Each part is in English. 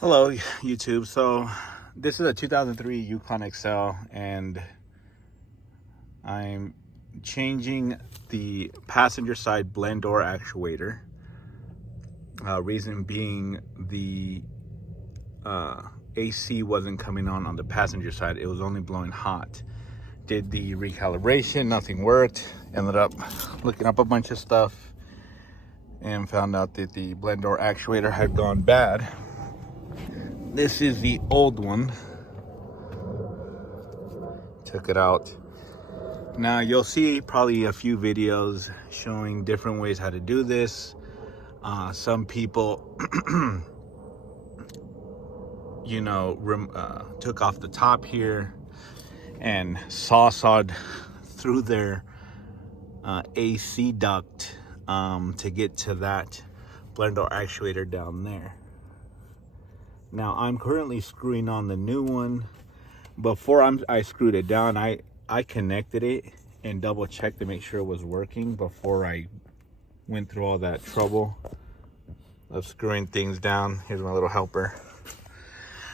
Hello, YouTube. So this is a 2003 Yukon XL, and I'm changing the passenger side blend door actuator. Reason being, the AC wasn't coming on the passenger side. It was only blowing hot. Did the recalibration, nothing worked. Ended up looking up a bunch of stuff and found out that the blend door actuator had gone bad. This is the old one. Took it out. Now you'll see probably a few videos showing different ways how to do this. Some people, took off the top here and sawed through their AC duct to get to that blend door actuator down there. Now I'm currently screwing on the new one. Before I screwed it down, I connected it and double checked to make sure it was working before I went through all that trouble of screwing things down. Here's my little helper.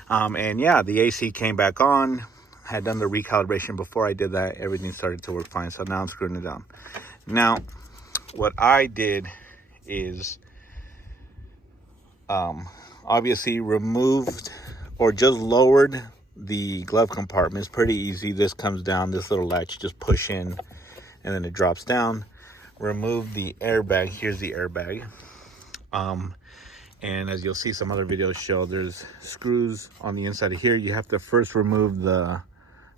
And yeah, the AC came back on. Had done the recalibration before I did that. Everything started to work fine. So now I'm screwing it down. Now, what I did is obviously removed or just lowered the glove compartment. Is pretty easy. This comes down, this little latch, you just push in and then it drops down. Remove the airbag. Here's the airbag. And as you'll see, some other videos show, there's screws on the inside of here. You have to first remove the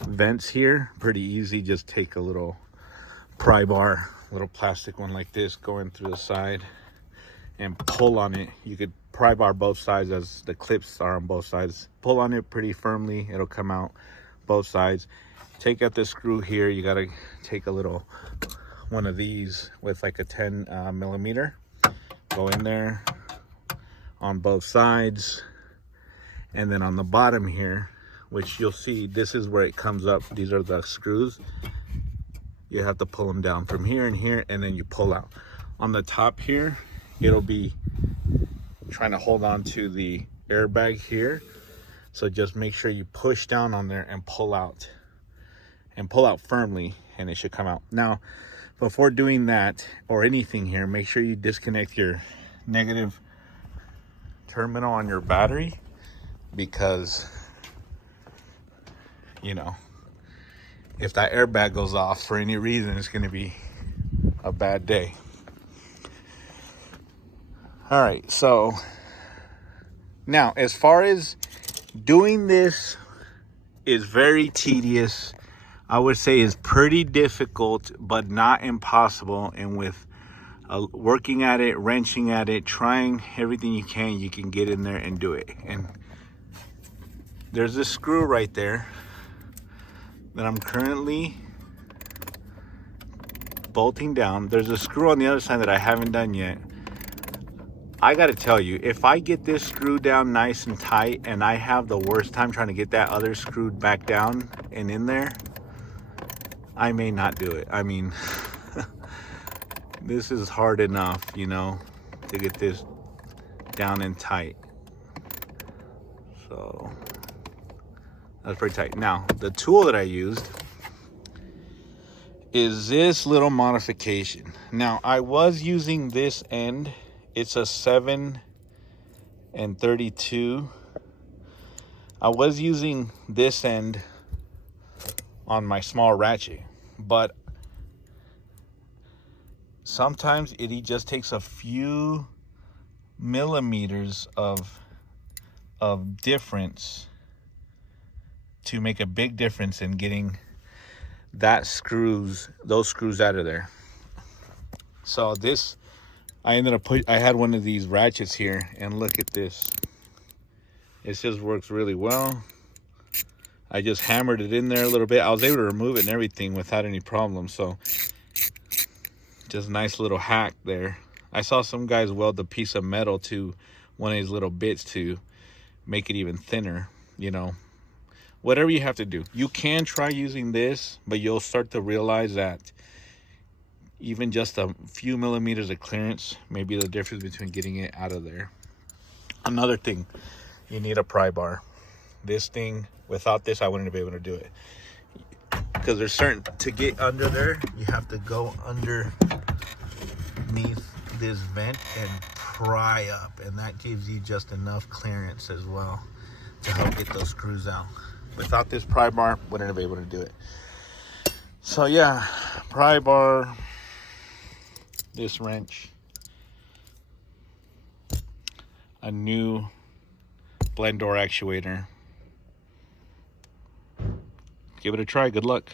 vents here. Pretty easy. Just take a little pry bar, little plastic one like this, going through the side and pull on it. You could pry bar both sides as the clips are on both sides. Pull on it pretty firmly. It'll come out both sides. Take out the screw here. You got to take a little one of these with like a 10 millimeter. Go in there on both sides. And then on the bottom here, which you'll see, this is where it comes up. These are the screws. You have to pull them down from here and here, and then you pull out. On the top here, it'll be trying to hold on to the airbag here. So just make sure you push down on there and pull out firmly, and it should come out. Now, before doing that or anything here, make sure you disconnect your negative terminal on your battery, because if that airbag goes off for any reason, it's going to be a bad day. All right, so now as far as doing this is very tedious. I would say is pretty difficult, but not impossible. And with working at it, wrenching at it, trying everything you can get in there and do it. And there's this screw right there that I'm currently bolting down. There's a screw on the other side that I haven't done yet. I gotta tell you, if I get this screw down nice and tight and I have the worst time trying to get that other screwed back down and in there, I may not do it. I mean, this is hard enough, to get this down and tight. So that's pretty tight. Now, the tool that I used is this little modification. Now, I was using this end. It's a 7 and 32. I was using this end on my small ratchet, but sometimes it just takes a few millimeters of difference to make a big difference in getting those screws out of there. So this, I had one of these ratchets here, and look at this. It just works really well. I just hammered it in there a little bit. I was able to remove it and everything without any problem. So just a nice little hack there. I saw some guys weld a piece of metal to one of these little bits to make it even thinner. Whatever you have to do. You can try using this, but you'll start to realize that even just a few millimeters of clearance may be the difference between getting it out of there. Another thing, you need a pry bar. This thing, without this, I wouldn't be able to do it. Because there's certain, to get under there, you have to go underneath this vent and pry up. And that gives you just enough clearance as well to help get those screws out. Without this pry bar, wouldn't be able to do it. So yeah, pry bar, this wrench, a new blend door actuator. Give it a try. Good luck.